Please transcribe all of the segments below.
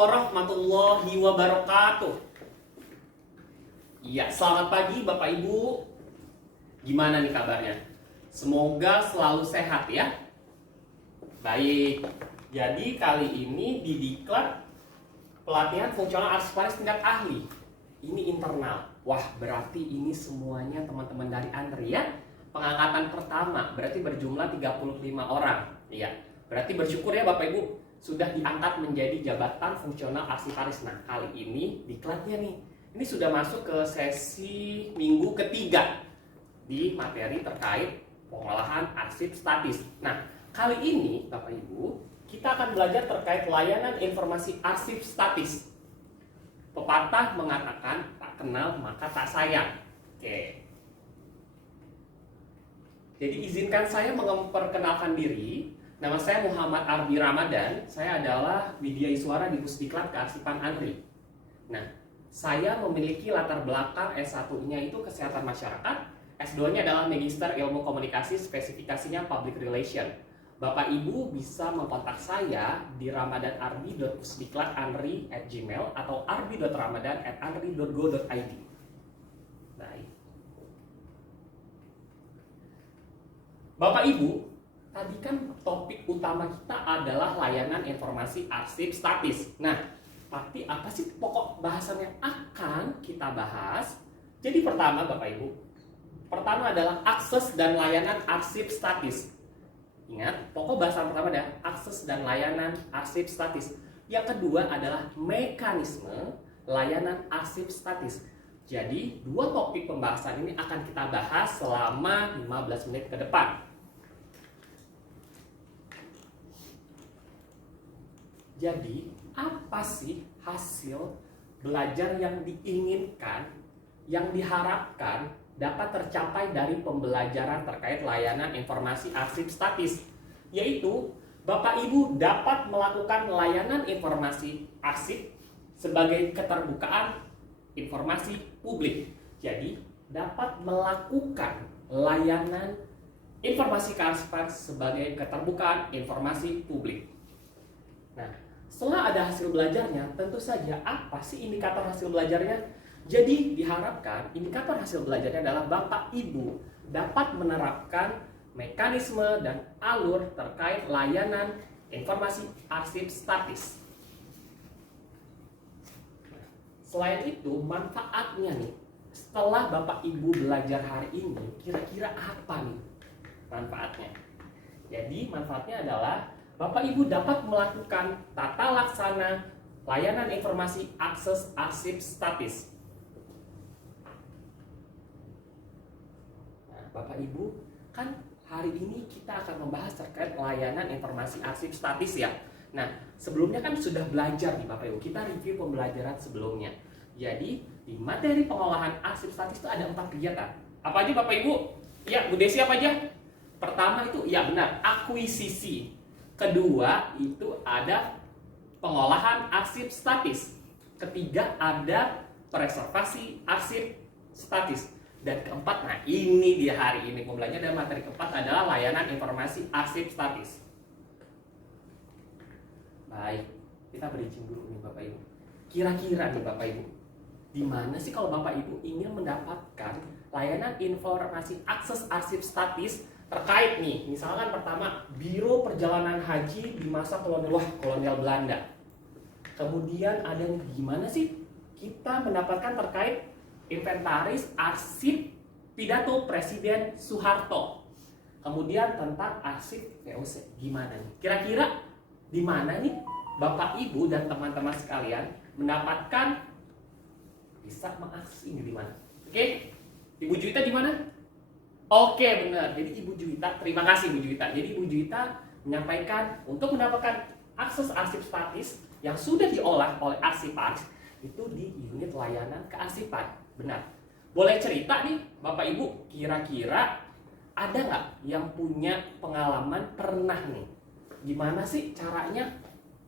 warahmatullahi wabarakatuh. Iya, selamat pagi Bapak Ibu. Gimana nih kabarnya? Semoga selalu sehat ya. Baik, jadi kali ini di Diklat pelatihan fungsional arsiparis tingkat ahli. Ini internal. Wah, berarti ini semuanya teman-teman dari Andri ya. Pengangkatan pertama, berarti berjumlah 35 orang. Iya, berarti bersyukur ya Bapak Ibu sudah diangkat menjadi jabatan fungsional arsiparis. Nah, kali ini diklatnya nih, ini sudah masuk ke sesi minggu ketiga di materi terkait pengolahan arsip statis. Nah, kali ini Bapak Ibu, kita akan belajar terkait layanan informasi arsip statis. Pepatah mengatakan, tak kenal maka tak sayang. Oke. Jadi izinkan saya memperkenalkan diri. Nama saya Muhammad Arbi Ramadan. Saya adalah Widya Iswara di Pusdiklat Kearsipan Andri. Nah, saya memiliki latar belakang S1-nya itu kesehatan masyarakat, S2-nya adalah Magister Ilmu Komunikasi, spesifikasinya Public Relation. Bapak Ibu bisa mengkontak saya di ramadanarbi.pusdiklatandri@gmail atau arbi.ramadan@andri.go.id. Baik. Bapak Ibu, tadi kan topik utama kita adalah layanan informasi arsip statis. Nah, tapi apa sih pokok bahasannya akan kita bahas? Jadi pertama Bapak Ibu, pertama adalah akses dan layanan arsip statis. Ingat, pokok bahasan pertama adalah akses dan layanan arsip statis. Yang kedua adalah mekanisme layanan arsip statis. Jadi, dua topik pembahasan ini akan kita bahas selama 15 menit ke depan. Jadi, apa sih hasil belajar yang diinginkan, yang diharapkan dapat tercapai dari pembelajaran terkait layanan informasi arsip statis? Yaitu, Bapak Ibu dapat melakukan layanan informasi arsip sebagai keterbukaan informasi publik. Jadi, dapat melakukan layanan informasi kearsipan sebagai keterbukaan informasi publik. Nah, setelah ada hasil belajarnya, tentu saja apa sih indikator hasil belajarnya? Jadi diharapkan indikator hasil belajarnya adalah Bapak Ibu dapat menerapkan mekanisme dan alur terkait layanan informasi arsip statis. Selain itu, manfaatnya nih, setelah Bapak Ibu belajar hari ini, kira-kira apa nih manfaatnya? Jadi manfaatnya adalah Bapak Ibu dapat melakukan tata laksana layanan informasi akses arsip statis. Nah, Bapak Ibu, kan hari ini kita akan membahas terkait layanan informasi arsip statis ya. Nah, sebelumnya kan sudah belajar nih Bapak Ibu, kita review pembelajaran sebelumnya. Jadi, di materi pengolahan arsip statis itu ada 4 kegiatan. Apa aja Bapak Ibu? Ya, Bu Desi apa aja? Pertama itu, ya benar, akuisisi. Kedua itu ada pengolahan arsip statis. Ketiga ada preservasi arsip statis. Dan keempat, nah ini di hari ini pembelajaran dan materi keempat adalah layanan informasi arsip statis. Baik, kita berizin dulu nih Bapak Ibu. Kira-kira nih Bapak Ibu, di mana sih kalau Bapak Ibu ingin mendapatkan layanan informasi akses arsip statis terkait nih, misalkan pertama Biro Perjalanan Haji di masa kolonial Belanda. Kemudian ada yang gimana sih kita mendapatkan terkait inventaris arsip pidato Presiden Soeharto. Kemudian tentang arsip VOC, gimana nih? Kira-kira di mana nih Bapak Ibu dan teman-teman sekalian mendapatkan bisa mengakses ini di mana? Oke, Ibu Juwita di mana? Oke, benar. Jadi Ibu Juwita, terima kasih Bu Juwita. Jadi Ibu Juwita menyampaikan untuk mendapatkan akses arsip statis yang sudah diolah oleh arsiparis itu di unit layanan kearsipan. Benar. Boleh cerita nih Bapak Ibu, kira-kira ada nggak yang punya pengalaman pernah nih? Gimana sih caranya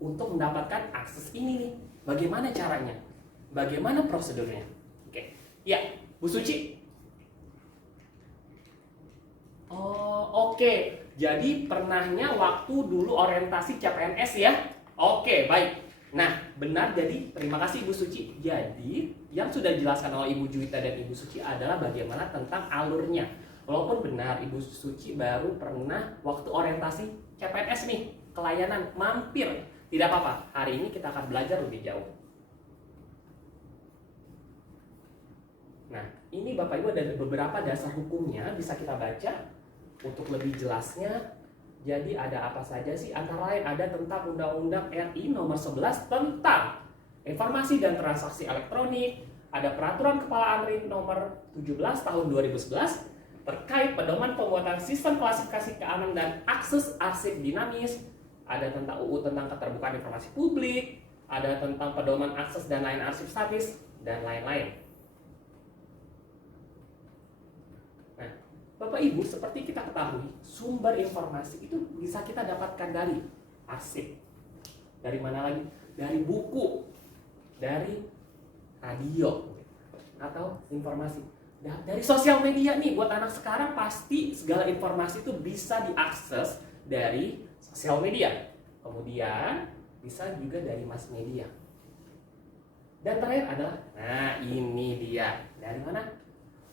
untuk mendapatkan akses ini nih? Bagaimana caranya? Bagaimana prosedurnya? Oke. Ya, Bu Suci. Oh, oke. Jadi pernahnya waktu dulu orientasi CPNS ya? Oke, baik. Nah, benar. Jadi terima kasih Ibu Suci. Jadi yang sudah dijelaskan oleh Ibu Juwita dan Ibu Suci adalah bagaimana tentang alurnya. Walaupun benar Ibu Suci baru pernah waktu orientasi CPNS nih, kelayanan mampir. Tidak apa-apa, hari ini kita akan belajar lebih jauh. Nah, ini Bapak Ibu ada beberapa dasar hukumnya, bisa kita baca untuk lebih jelasnya. Jadi ada apa saja sih? Antara lain ada tentang Undang-Undang RI nomor 11 tentang informasi dan transaksi elektronik, ada Peraturan Kepala AMRI nomor 17 tahun 2011 terkait pedoman pembuatan sistem klasifikasi keamanan dan akses arsip dinamis, ada tentang UU tentang keterbukaan informasi publik, ada tentang pedoman akses dan lain arsip statis, dan lain-lain. Nah, Bapak Ibu, seperti kita ketahui, sumber informasi itu bisa kita dapatkan dari arsip. Dari mana lagi? Dari buku, dari radio, atau informasi. Dan dari sosial media nih, buat anak sekarang pasti segala informasi itu bisa diakses dari sosial media. Kemudian bisa juga dari mass media. Dan terakhir adalah, nah ini dia. Dari mana?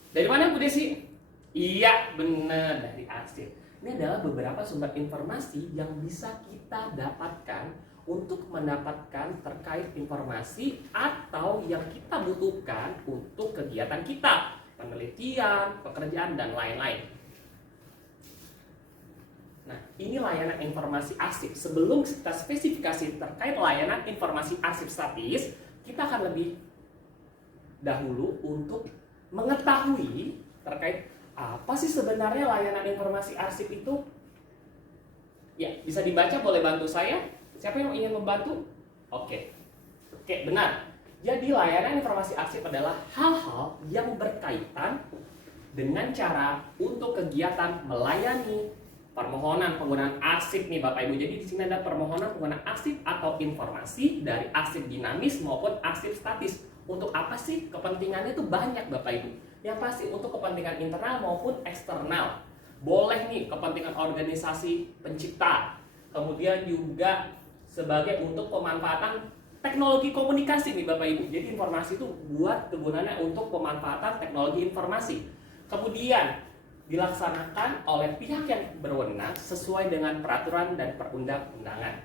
Dari mana Bu Desi? Iya benar, dari arsip. Ini adalah beberapa sumber informasi yang bisa kita dapatkan untuk mendapatkan terkait informasi atau yang kita butuhkan untuk kegiatan kita, penelitian, pekerjaan, dan lain-lain. Nah, ini layanan informasi arsip. Sebelum kita spesifikasi terkait layanan informasi arsip statis, kita akan lebih dahulu untuk mengetahui terkait apa sih sebenarnya layanan informasi arsip itu. Ya, bisa dibaca, boleh bantu saya? Siapa yang ingin membantu? Oke, benar. Jadi layanan informasi arsip adalah hal-hal yang berkaitan dengan cara untuk kegiatan melayani permohonan penggunaan arsip nih Bapak Ibu. Jadi di sini ada permohonan penggunaan arsip atau informasi dari arsip dinamis maupun arsip statis. Untuk apa sih? Kepentingannya itu banyak Bapak Ibu. Yang pasti untuk kepentingan internal maupun eksternal. Boleh nih kepentingan organisasi pencipta. Kemudian juga sebagai untuk pemanfaatan teknologi komunikasi nih Bapak Ibu. Jadi informasi itu buat kegunaannya untuk pemanfaatan teknologi informasi. Kemudian dilaksanakan oleh pihak yang berwenang sesuai dengan peraturan dan perundang-undangan.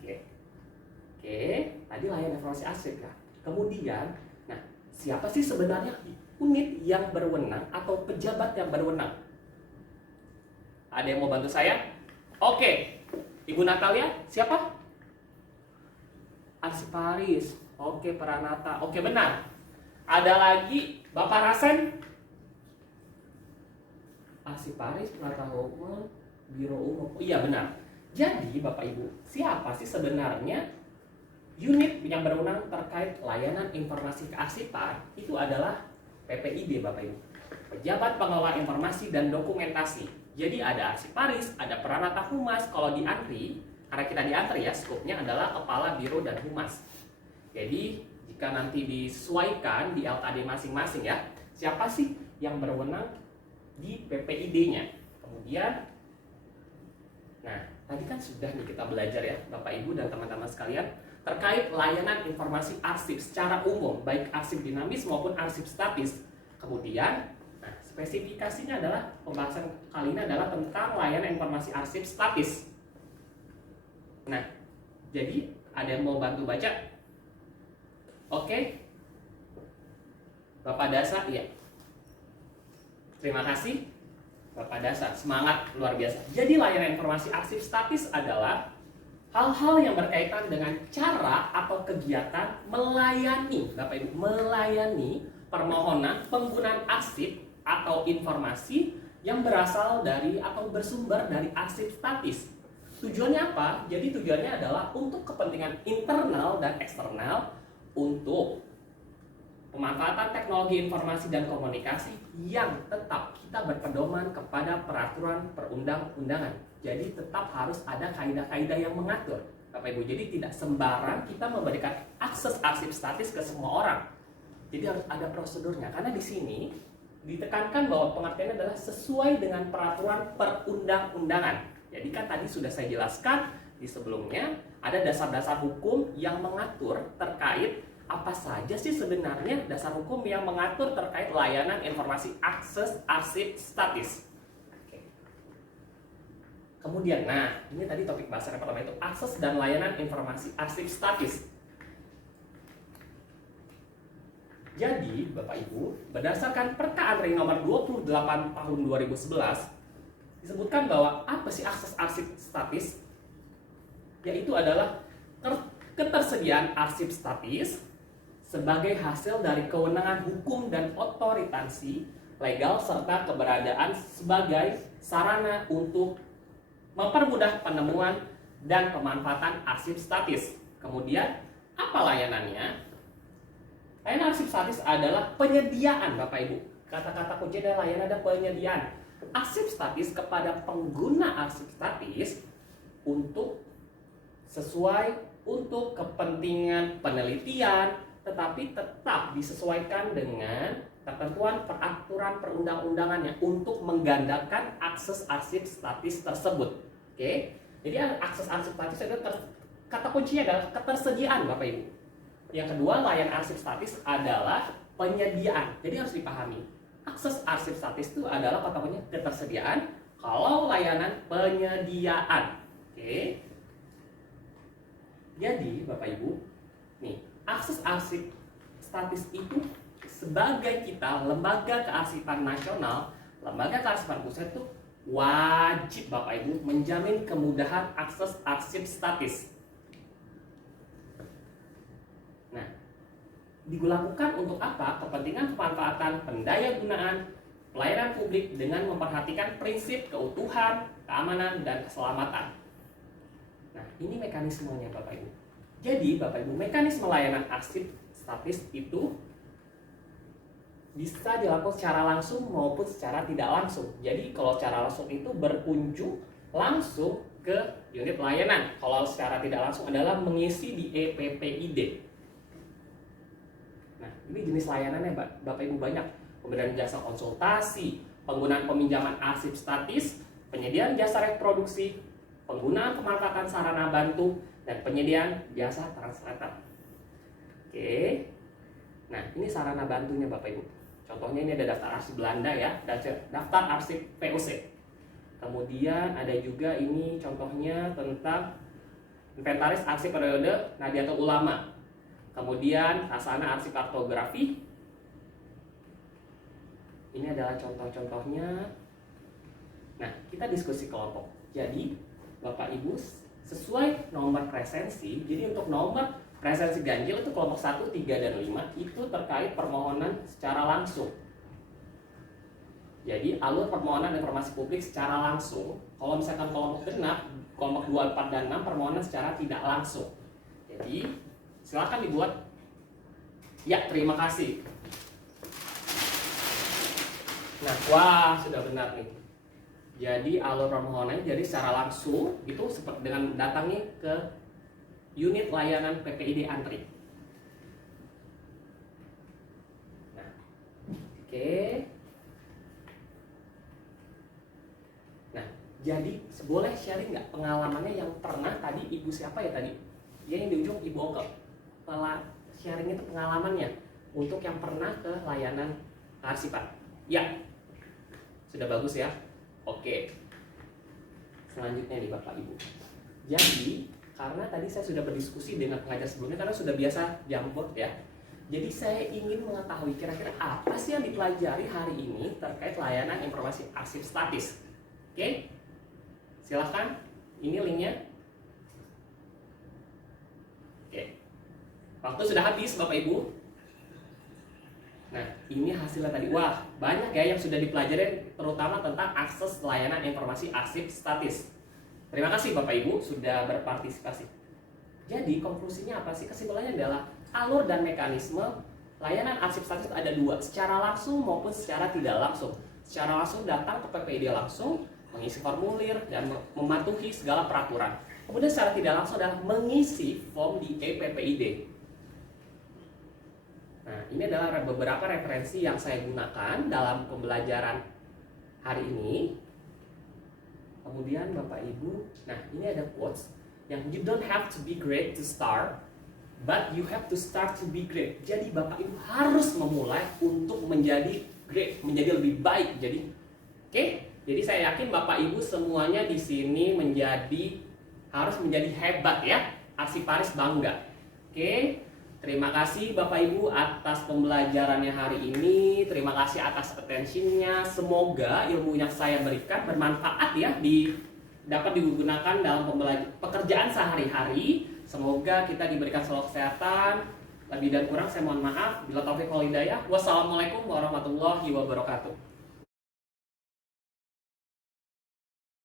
Oke, tadi layanan informasi arsip ya. Kemudian, nah siapa sih sebenarnya unit yang berwenang atau pejabat yang berwenang? Ada yang mau bantu saya? Oke, Ibu Natalia, siapa? Arsiparis. Oke, Pranata. Oke, benar. Ada lagi Bapak Rasen? Arsiparis, Pranata Hukum, Biro Umum. Oh, iya benar. Jadi Bapak Ibu, siapa sih sebenarnya unit yang berwenang terkait layanan informasi kearsipan? Itu adalah PPID Bapak Ibu. Pejabat Pengelola Informasi dan Dokumentasi. Jadi ada Arsiparis, ada Pranata Humas. Kalau di ANTRI, karena kita di ANTRI ya, skopnya adalah Kepala Biro dan Humas. Jadi jika nanti disesuaikan di LKD masing-masing ya, siapa sih yang berwenang di PPID-nya. Kemudian, nah tadi kan sudah nih kita belajar ya Bapak Ibu dan teman-teman sekalian terkait layanan informasi arsip secara umum, baik arsip dinamis maupun arsip statis. Kemudian, nah, spesifikasinya adalah, pembahasan kali ini adalah tentang layanan informasi arsip statis. Nah, jadi ada yang mau bantu baca? Oke, Bapak Dasa, iya. Terima kasih, Bapak Dasa. Semangat luar biasa. Jadi layanan informasi arsip statis adalah hal-hal yang berkaitan dengan cara atau kegiatan melayani, Bapak Ibu, melayani permohonan penggunaan arsip atau informasi yang berasal dari atau bersumber dari arsip statis. Tujuannya apa? Jadi tujuannya adalah untuk kepentingan internal dan eksternal untuk pemanfaatan teknologi informasi dan komunikasi yang tetap kita berpedoman kepada peraturan perundang-undangan. Jadi tetap harus ada kaidah-kaidah yang mengatur, Bapak Ibu. Jadi tidak sembarang kita memberikan akses arsip statis ke semua orang. Jadi harus ada prosedurnya. Karena di sini ditekankan bahwa pengertiannya adalah sesuai dengan peraturan perundang-undangan. Jadi kan tadi sudah saya jelaskan di sebelumnya ada dasar-dasar hukum yang mengatur terkait apa saja sih sebenarnya dasar hukum yang mengatur terkait layanan informasi akses arsip statis. Kemudian, nah ini tadi topik bahasan yang pertama itu akses dan layanan informasi arsip statis. Jadi, Bapak Ibu, berdasarkan Perka Anri nomor 28 tahun 2011, disebutkan bahwa apa sih akses arsip statis? Yaitu adalah ketersediaan arsip statis sebagai hasil dari kewenangan hukum dan otoritansi legal serta keberadaan sebagai sarana untuk mempermudah penemuan dan pemanfaatan arsip statis. Kemudian, apa layanannya? Layanan arsip statis adalah penyediaan, Bapak Ibu. Kata-kata kunci adalah layanan dan penyediaan arsip statis kepada pengguna arsip statis untuk sesuai untuk kepentingan penelitian, tetapi tetap disesuaikan dengan ketentuan peraturan perundang-undangannya untuk menggandakan akses arsip statis tersebut. Oke, jadi akses arsip statis itu kata kuncinya adalah ketersediaan, Bapak Ibu. Yang kedua, layanan arsip statis adalah penyediaan. Jadi harus dipahami, akses arsip statis itu adalah kata kuncinya ketersediaan. Kalau layanan penyediaan, oke. Jadi Bapak Ibu, nih akses arsip statis itu sebagai kita lembaga kearsipan nasional, lembaga kearsipan pusat itu wajib Bapak Ibu menjamin kemudahan akses arsip statis. Nah, dilakukan untuk apa? Kepentingan pemanfaatan pendayagunaan pelayanan publik dengan memperhatikan prinsip keutuhan, keamanan, dan keselamatan. Nah, ini mekanismenya Bapak Ibu. Jadi Bapak Ibu, mekanisme layanan arsip statis itu bisa dilakukan secara langsung maupun secara tidak langsung. Jadi kalau secara langsung itu berkunjung langsung ke unit layanan. Kalau secara tidak langsung adalah mengisi di EPPID. Nah, ini jenis layanannya Bapak Ibu banyak. Pemberian jasa konsultasi, penggunaan peminjaman arsip statis, penyediaan jasa reproduksi, penggunaan pemanfaatan sarana bantu, dan penyediaan jasa translator. Oke. Nah, ini sarana bantunya Bapak Ibu. Contohnya ini ada daftar arsip Belanda ya, daftar arsip VOC. Kemudian ada juga ini contohnya tentang inventaris arsip periode Nahdlatul Ulama. Kemudian Khazanah arsip kartografi. Ini adalah contoh-contohnya. Nah, kita diskusi kelompok. Jadi, Bapak Ibu sesuai nomor presensi. Jadi untuk nomor presensi ganjil itu kelompok 1, 3, dan 5 itu terkait permohonan secara langsung. Jadi alur permohonan informasi publik secara langsung. Kalau misalkan kelompok genap, kelompok 2, 4, dan 6 permohonan secara tidak langsung. Jadi silakan dibuat. Ya, terima kasih. Nah, wah sudah benar nih. Jadi alur permohonan jadi secara langsung itu seperti dengan datangi ke unit layanan PPID Antri. Nah, oke. Nah, jadi boleh sharing nggak pengalamannya yang pernah tadi Ibu siapa ya tadi? Dia yang di ujung Ibu Oke. Sharing itu pengalamannya untuk yang pernah ke layanan kearsipan. Ya, sudah bagus ya. Oke. Selanjutnya nih Bapak Ibu. Jadi karena tadi saya sudah berdiskusi dengan pengajar sebelumnya karena sudah biasa Jamboard ya. Jadi saya ingin mengetahui kira-kira apa sih yang dipelajari hari ini terkait layanan informasi arsip statis. Oke? Silahkan, ini linknya. Oke. Waktu sudah habis Bapak Ibu. Nah, ini hasilnya tadi. Wah, banyak ya yang sudah dipelajari terutama tentang akses layanan informasi arsip statis. Terima kasih Bapak Ibu sudah berpartisipasi. Jadi konklusinya apa sih? Kesimpulannya adalah alur dan mekanisme layanan arsip statis ada dua, secara langsung maupun secara tidak langsung. Secara langsung datang ke PPID langsung, mengisi formulir dan mematuhi segala peraturan. Kemudian secara tidak langsung adalah mengisi form di EPPID. Nah, ini adalah beberapa referensi yang saya gunakan dalam pembelajaran hari ini. Kemudian Bapak Ibu, nah ini ada quotes. yang you don't have to be great to start, but you have to start to be great. Jadi Bapak Ibu harus memulai untuk menjadi great, menjadi lebih baik. Jadi, oke? Jadi saya yakin Bapak Ibu semuanya di sini harus menjadi hebat ya. Arsiparis bangga. Oke? Terima kasih Bapak Ibu atas pembelajarannya hari ini. Terima kasih atas attention-nya. Semoga ilmu yang saya berikan bermanfaat ya, dapat digunakan dalam pekerjaan sehari-hari. Semoga kita diberikan selalu kesehatan. Lebih dan kurang saya mohon maaf. Bila taufik wal hidayah. Wassalamualaikum warahmatullahi wabarakatuh.